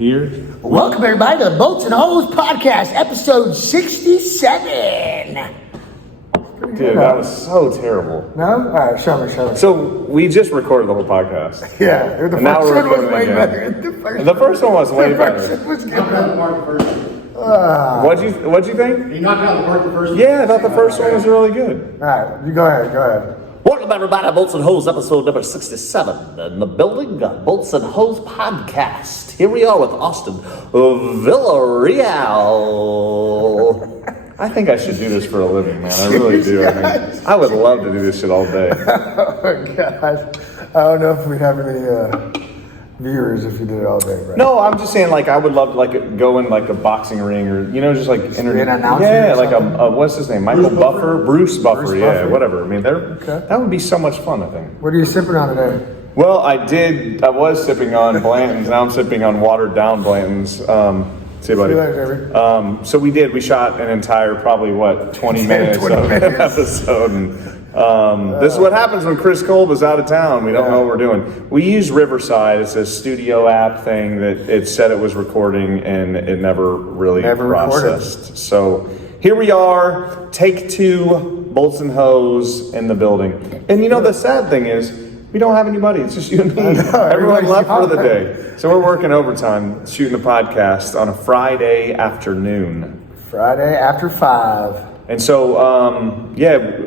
here. Welcome everybody to the Bolts and Holes podcast, episode 67. Dude, that was so terrible. No? All right, show me. So we just recorded the whole podcast. Yeah, the And now first we're one was recording way again. better. The first one was way The better. first one was good. What'd you think? He knocked out the park the first one. Yeah, I thought the first one was really good. All right, you go ahead. Welcome everybody to Bolts and Hose episode number 67. In the building, Bolts and Hose podcast. Here we are with Austin Villarreal. I think I should do this for a living, man. I really do. I would love to do this shit all day. Oh my gosh. I don't know if we'd have any viewers if you did it all day, right? No, I'm just saying, like, I would love to, like, go in, like, a boxing ring or, you know, just, like, an announcer yeah, or like, something? what's his name? Bruce Buffer, yeah, Buffer. whatever. I mean, Okay. that would be so much fun, I think. What are you sipping on today? Well, I was sipping on Blanton's, now I'm sipping on watered down Blanton's. See you, buddy. See you later, Jerry. So we shot an entire, probably, 20 minutes 20 of minutes. episode. And, this is what happens when Kris is out of town. We don't know what we're doing. We use Riverside. It's a studio app thing that it said it was recording and it never really processed. So here we are, take 2, Bolts and Hose in the building. And you know, the sad thing is, we don't have anybody. It's just you and me. Everyone left for the day. So we're working overtime, shooting the podcast on a Friday afternoon. Friday after 5. And so,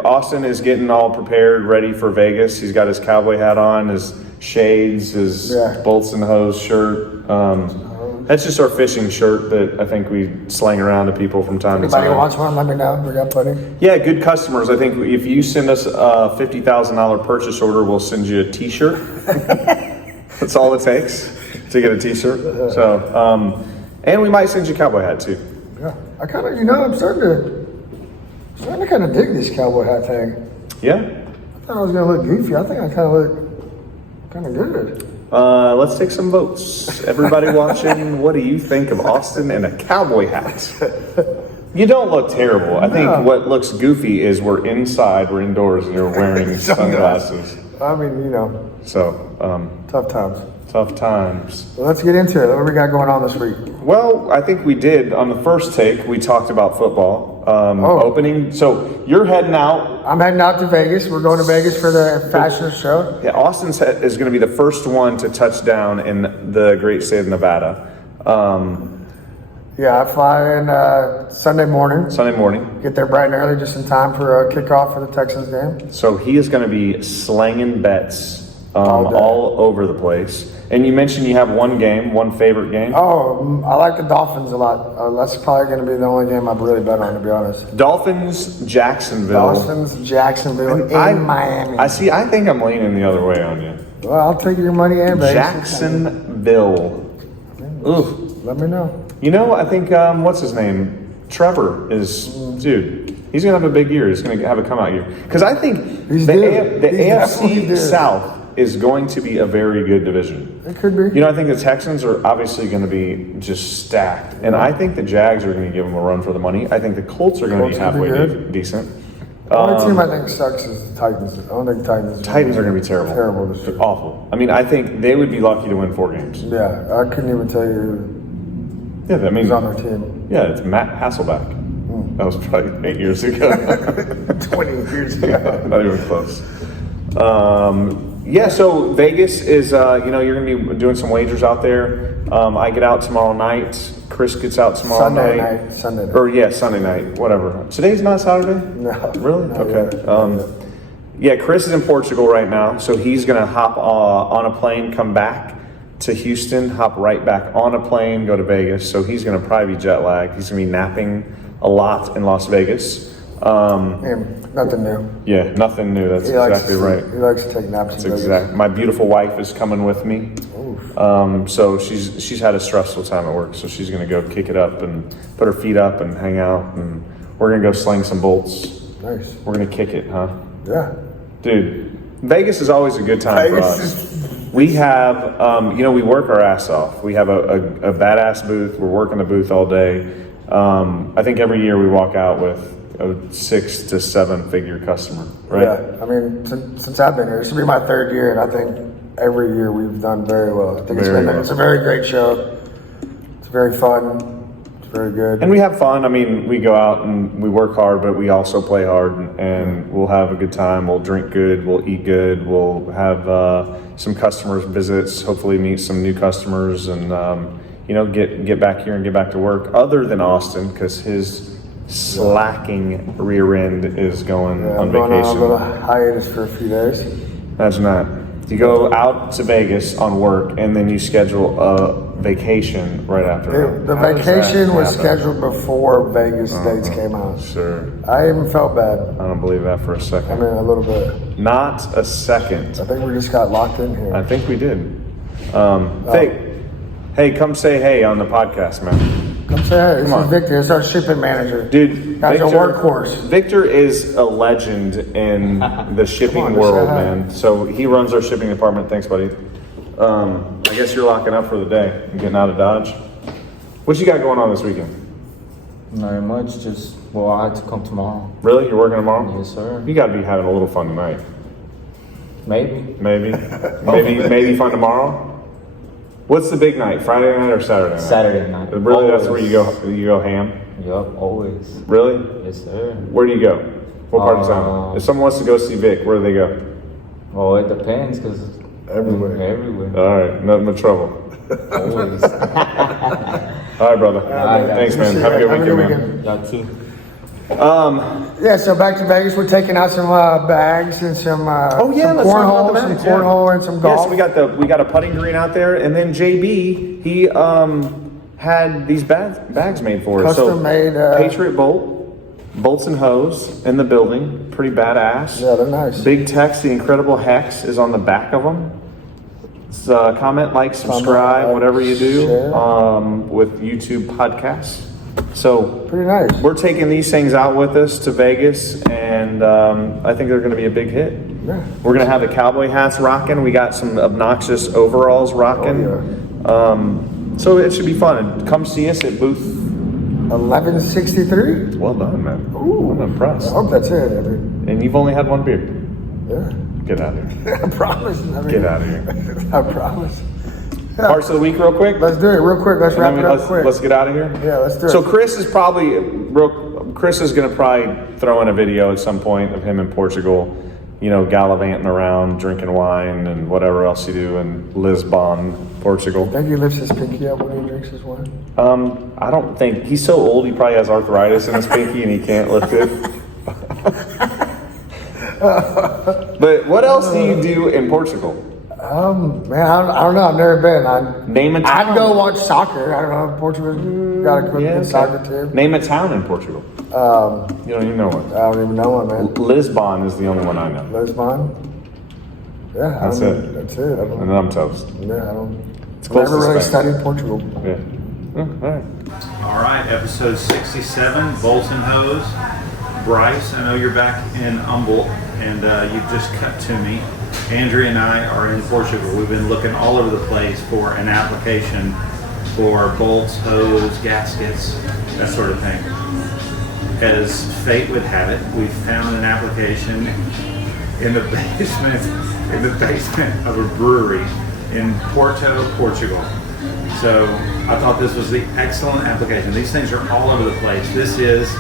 Austin is getting all prepared, ready for Vegas. He's got his cowboy hat on, his shades, his Bolts and Hose shirt. That's just our fishing shirt that I think we slang around to people from time to time. Anybody wants one, let me know. We got plenty. Yeah, good customers. I think if you send us a $50,000 purchase order, we'll send you a T-shirt. That's all it takes to get a T-shirt. So, and we might send you a cowboy hat too. Yeah, I kind of, I'm starting to kind of dig this cowboy hat thing. Yeah? I thought I was going to look goofy. I think I kind of look kind of good. Let's take some votes. Everybody watching, what do you think of Austin in a cowboy hat? You don't look terrible. I think what looks goofy is we're indoors, and you're wearing sunglasses. I mean, So, tough times. tough times. Well, let's get into it. What do we got going on this week? Well, I think we did. On the first take, we talked about football. Opening. So you're heading out. I'm heading out to Vegas. We're going to Vegas for the fashion show. Yeah, Austin is going to be the first one to touch down in the great state of Nevada. Yeah, I fly in Sunday morning. Get there bright and early just in time for a kickoff for the Texans game. So he is going to be slanging bets all over the place. And you mentioned you have one favorite game. Oh, I like the Dolphins a lot. That's probably going to be the only game I've really bet on, to be honest. Jacksonville in Miami. I think I'm leaning the other way on you. Well, I'll take your money and Vegas. Jacksonville. Ooh. Let me know. I think, what's his name? Trevor is, dude, he's going to have a big year. He's going to have a come out year. Because I think the AFC South is going to be a very good division. It could be. I think the Texans are obviously going to be just stacked. And I think the Jags are going to give them a run for the money. I think the Colts are going to be halfway decent. The only team I think sucks is the Titans. I don't think Titans are going to be terrible. Terrible this year. Awful. I mean, I think they would be lucky to win 4 games. Yeah, I couldn't even tell you who's on their team. Yeah, it's Matt Hasselbeck. That was probably 8 years ago. 20 years ago. Not even close. So Vegas is, you're going to be doing some wagers out there. I get out tomorrow night. Kris gets out tomorrow night. Sunday night. Or, Sunday night, whatever. Today's not Saturday? No. Really? No, okay. Kris is in Portugal right now, so he's going to hop on a plane, come back to Houston, hop right back on a plane, go to Vegas. So he's going to probably be jet lagged. He's going to be napping a lot in Las Vegas. Nothing new. Yeah, nothing new. That's exactly right. He likes to take naps. That's exactly. My beautiful wife is coming with me. So she's had a stressful time at work, so she's gonna go kick it up and put her feet up and hang out, and we're gonna go sling some bolts. Nice. We're gonna kick it, huh? Yeah. Dude, Vegas is always a good time for us. We have, we work our ass off. We have a badass booth. We're working the booth all day. I think every year we walk out with a 6 to 7 figure customer, right? Yeah, I mean, since I've been here, this will be my 3rd year, and I think every year we've done very well. I think it's a very great show. very fun. It's very good. And we have fun. I mean, we go out and we work hard, but we also play hard, and we'll have a good time. We'll drink good. We'll eat good. We'll have some customers visits, hopefully meet some new customers, and get back here and get back to work. Other than Austin, because his slacking rear end is going on going vacation. on a little hiatus for a few days. Imagine that. You go out to Vegas on work, and then you schedule a vacation right after that. The vacation was scheduled before Vegas dates came out. Sure. I even felt bad. I don't believe that for a second. I mean, a little bit. Not a second. I think we just got locked in here. I think we did. Hey, come say hey on the podcast, man. Come say hey. This is Victor. It's our shipping manager. Dude, That's a workhorse. Victor is a legend in the shipping world, man. So he runs our shipping department. Thanks, buddy. I guess you're locking up for the day. You getting out of Dodge. What you got going on this weekend? Not much. I have to come tomorrow. Really? You're working tomorrow? Yes, sir. You got to be having a little fun tonight. Maybe. Maybe fun tomorrow. What's the big night? Friday night or Saturday night? Saturday night. Really, always. that's where you go ham? Yup, always. Really? Yes, sir. Where do you go? What part of town? If someone wants to go see Vic, where do they go? Well, it depends because Everywhere. All right, nothing but trouble. Always. All right, brother. Thanks, man. Have a good weekend, man. Y'all too. Yeah, so back to Vegas. We're taking out some bags and some Let's some talk about cornhole, the some bags, cornhole, and some golf. Yeah, so we got a putting green out there, and then JB he had these bags made for us. Custom made, Patriot bolts and hose in the building, pretty badass. Yeah, they're nice. Big text, the Incredible Hex is on the back of them. Comment, like, subscribe, whatever you do with YouTube podcasts. So Pretty nice. we're taking these things out with us to Vegas, and I think they're going to be a big hit. Yeah. We're going to have the cowboy hats rocking. We got some obnoxious overalls rocking. So it should be fun. And come see us at booth 1163. Well done, man. Ooh, I'm impressed. I hope that's it. And you've only had one beer. Yeah. Get out of here. I promise. Get out of here. I promise. Parts of the week, real quick. Let's do it real quick. Let's wrap it up quick. Let's get out of here. Yeah, let's do it. So Kris is going to probably throw in a video at some point of him in Portugal, gallivanting around, drinking wine and whatever else you do in Lisbon, Portugal. I think he lifts his pinky up when he drinks his wine. I don't think he's so old. He probably has arthritis in his pinky and he can't lift it. But what else do you do in Portugal? Man, I don't know. I've never been. Name a town. I'd go watch soccer. I don't know. Portugal got a quick soccer team. Name a town in Portugal. You don't even know one. I don't even know one, man. Lisbon is the only one I know. Lisbon. Yeah, That's it. That's it. And then I'm toast. Yeah, I don't. It's close Never to really Spain. studied Portugal. Yeah. All right. All right, episode 67, Bolts and Hose. Bryce, I know you're back in Humboldt, and you've just cut to me. Andrea and I are in Portugal. We've been looking all over the place for an application for bolts, hose, gaskets, that sort of thing. As fate would have it, we found an application in the basement of a brewery in Porto, Portugal. So I thought this was the excellent application. These things are all over the place. This is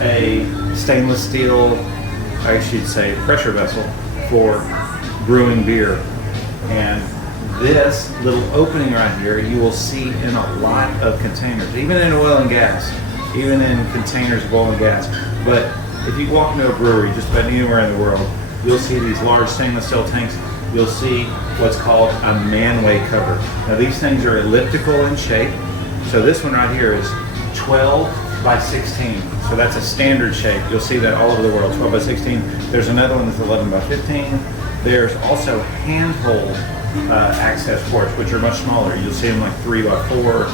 a stainless steel, I should say, pressure vessel for brewing beer. And this little opening right here, you will see in a lot of containers, even in oil and gas, even in containers of oil and gas. But if you walk into a brewery just about anywhere in the world, you'll see these large stainless steel tanks. You'll see what's called a manway cover. Now these things are elliptical in shape. So this one right here is 12 by 16. So that's a standard shape. You'll see that all over the world, 12 by 16. There's another one that's 11 by 15. There's also handhold access ports, which are much smaller. You'll see them like 3 by 4.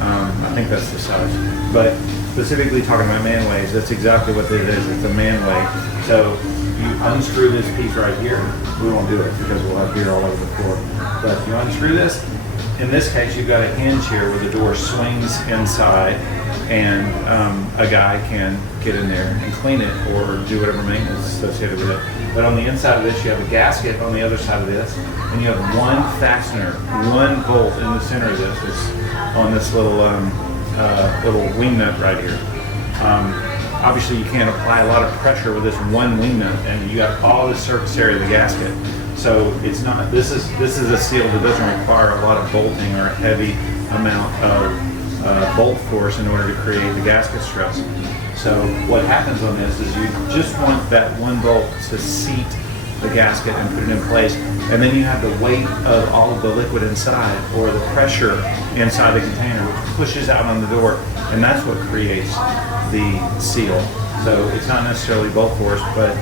I think that's the size. But specifically talking about manways, that's exactly what it is. It's a manway. So you unscrew this piece right here. We won't do it because we'll have beer all over the floor. But you unscrew this. In this case, you've got a hinge here where the door swings inside, and a guy can get in there and clean it or do whatever maintenance associated with it. But on the inside of this, you have a gasket on the other side of this, and you have one fastener, one bolt in the center of this. It's on this little wing nut right here. Obviously, you can't apply a lot of pressure with this one wing nut, and you got all the surface area of the gasket. So it's not. This is a seal that doesn't require a lot of bolting or a heavy amount of bolt force in order to create the gasket stress. So what happens on this is you just want that one bolt to seat the gasket and put it in place, and then you have the weight of all of the liquid inside, or the pressure inside the container, which pushes out on the door, and that's what creates the seal. So it's not necessarily bolt force, but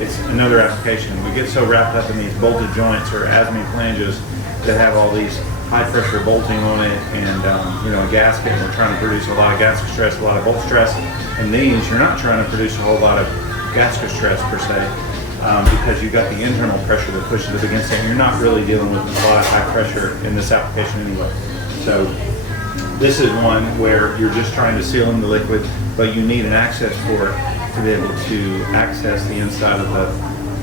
it's another application. We get so wrapped up in these bolted joints or as-made flanges that have all these high pressure bolting on it, and a gasket, and we're trying to produce a lot of gasket stress, a lot of bolt stress. And these, you're not trying to produce a whole lot of gasket stress per se, because you've got the internal pressure that pushes it against it, and you're not really dealing with a lot of high pressure in this application anyway. So this is one where you're just trying to seal in the liquid, but you need an access port to be able to access the inside of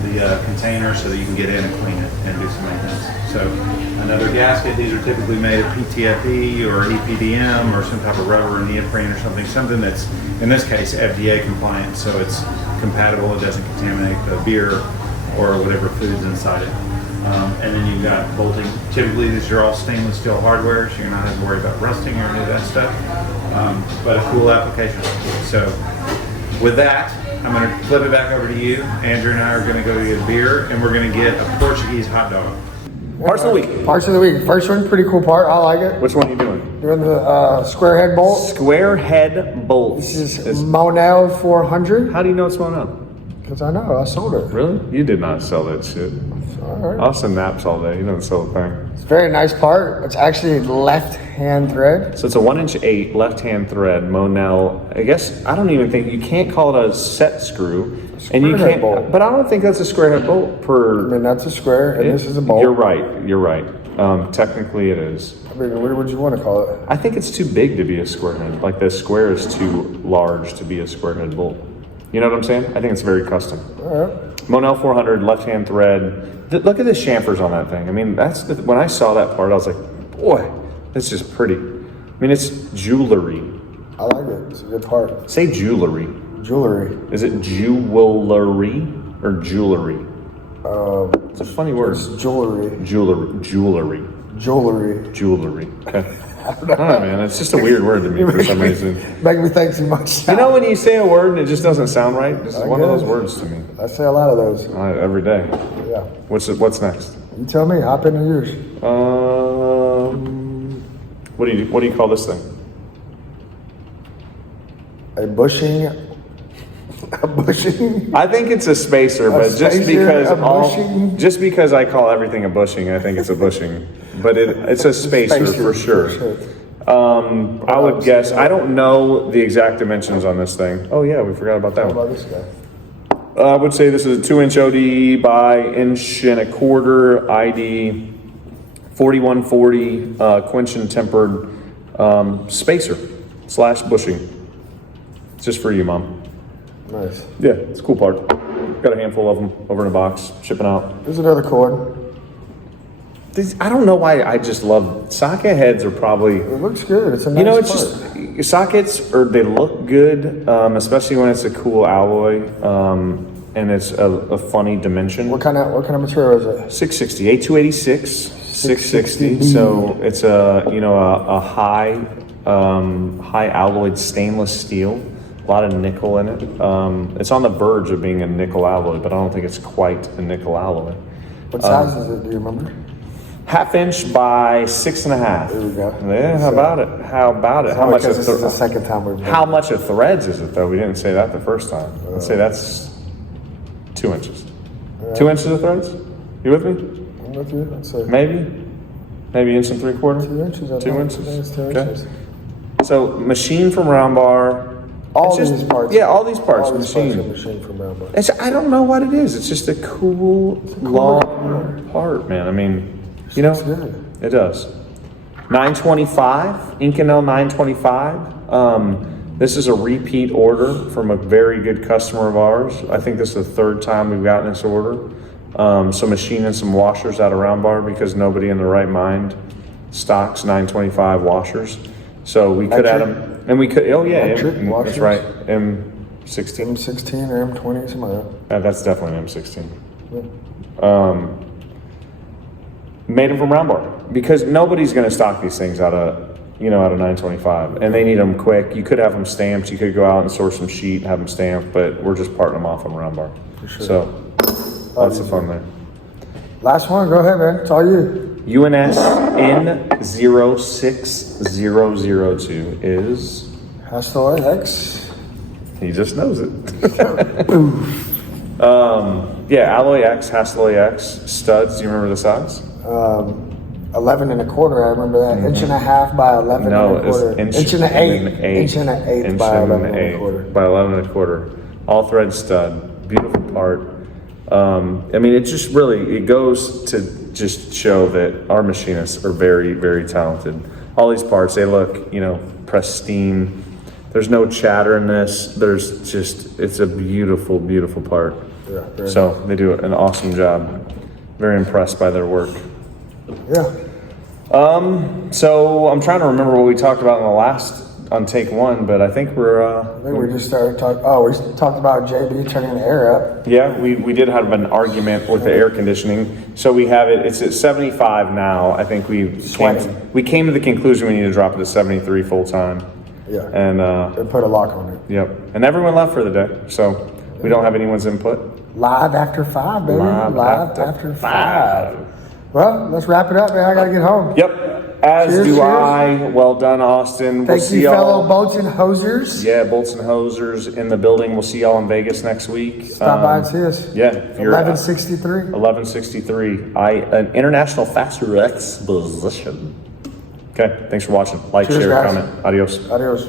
the container so that you can get in and clean it and do some maintenance. So another gasket, these are typically made of PTFE or EPDM or some type of rubber or neoprene or something that's, in this case, FDA compliant, so it's compatible, it doesn't contaminate the beer or whatever food's inside it. And then you've got bolting. Typically these are all stainless steel hardware, so you're not having to worry about rusting or any of that stuff, but a cool application. So with that, I'm going to flip it back over to you. Andrew and I are going to go get a beer, and we're going to get a Portuguese hot dog. Parts of the week. Parts of the week. First one, pretty cool part. I like it. Which one are you doing? Doing the square head bolt. Square head bolts. This is monel 400. How do you know it's monel? Because I know, I sold it. Really? You did not sell that shit. All right. Austin naps all day. He doesn't sell a thing. It's a very nice part. It's actually left-hand thread. So it's a 1'8" left-hand thread monel. I guess I don't even think you can't call it a set screw, and you can't. Bolt. But I don't think that's a square head bolt. I mean, that's a square, and this is a bolt. You're right. You're right. Technically, it is. I mean, what would you want to call it? I think it's too big to be a square head. Like the square is too large to be a square head bolt. You know what I'm saying? I think it's very custom. All right. Monel 400 left-hand thread. Look at the chamfers on that thing. I mean, when I saw that part, I was like, boy, that's just pretty. I mean, it's jewelry. I like it. It's a good part. Say jewelry. Jewelry. Is it jewelry or jewelry? It's a funny word. It's jewelry. Jewelry. Okay. I don't know, man. It's just a weird word to me for some reason. Make me think too much. You know when you say a word and it just doesn't sound right? This is one of those words to me. I say a lot of those. Every day. Yeah. What's next? You tell me. Hop into yours. What do you call this thing? A bushing. A bushing. I think it's a spacer, but just because I call everything a bushing, I think it's a bushing. But it's a spacer for sure. I would guess. I don't know the exact dimensions on this thing. Oh yeah, we forgot about that How one. about this guy? I would say this is a 2-inch OD by 1.25" ID 4140 Quinchon tempered spacer / bushing. It's just for you, Mom. Nice. Yeah, it's a cool part. Got a handful of them over in a box, shipping out. There's another cord. I don't know why I just love socket heads are probably. It looks good. It's a nice part. Just sockets they look good, especially when it's a cool alloy and it's a funny dimension. What kind of material is it? 660 A286 660. So it's a high alloyed stainless steel. A lot of nickel in it. It's on the verge of being a nickel alloy, but I don't think it's quite a nickel alloy. What size is it? Do you remember? 1/2 inch by 6.5. There we go. Yeah, how about it? How much? This is the second time we've done How much of threads is it though? We didn't say that the first time. Let's say that's 2 inches. 2 inches of threads? You with me? I'm with you. Let's say Maybe 1 3/4. 2 inches. 2 inches. I think it's 2 Okay. inches. So machine from round bar. All It's these parts. Yeah, all these parts. All these machine. parts are machined from round bar. I don't know what it is. It's just a cool long part, man. I mean, Looks good. it does. 925, Inconel 925. This is a repeat order from a very good customer of ours. I think this is the third time we've gotten this order. So machining some washers out of Round Bar because nobody in their right mind stocks 925 washers. So we could add them, and we could. Oh yeah, that's right. M16, M16 or M20, something like that. that's definitely an M16. Made them from Round Bar because nobody's going to stock these things out of 925, and they need them quick. You could have them stamped. You could go out and source some sheet and have them stamped, but we're just parting them off on Round Bar. Sure. So lots of fun there. Last one, go ahead, man. It's all you. UNS N06002 is. Hastelloy X. He just knows it. Alloy X, Hastelloy X studs. Do you remember the size? 11 and a quarter. I remember that. Inch and a half by 11 and a quarter. Inch and an eighth. Inch and an eighth by 11 and a quarter. By 11 and a quarter. All thread stud. Beautiful part. It just really, it goes to just show that our machinists are very, very talented. All these parts, they look, pristine. There's no chatter in this. It's a beautiful, beautiful part. Yeah, so they do an awesome job. Very impressed by their work. Yeah. So I'm trying to remember what we talked about on take one, but I think we're. we just started talking. Oh, we talked about JB turning the air up. Yeah, we did have an argument with the air conditioning. So we have it. It's at 75 now. I think we came to the conclusion we need to drop it to 73 full time. Yeah. And put a lock on it. Yep. And everyone left for the day, so we don't have anyone's input. Live after 5, baby. Live after 5. 5. Well, let's wrap it up, man. I gotta get home. Yep. As do I. Well done, Austin. Thank you, fellow bolts and hosers. Yeah, bolts and hosers in the building. We'll see y'all in Vegas next week. Stop by and see us. Yeah. 1163. 1163. An International Fastener Exposition. Okay. Thanks for watching. Like, Cheers, share, guys. comment. Adios. Adios.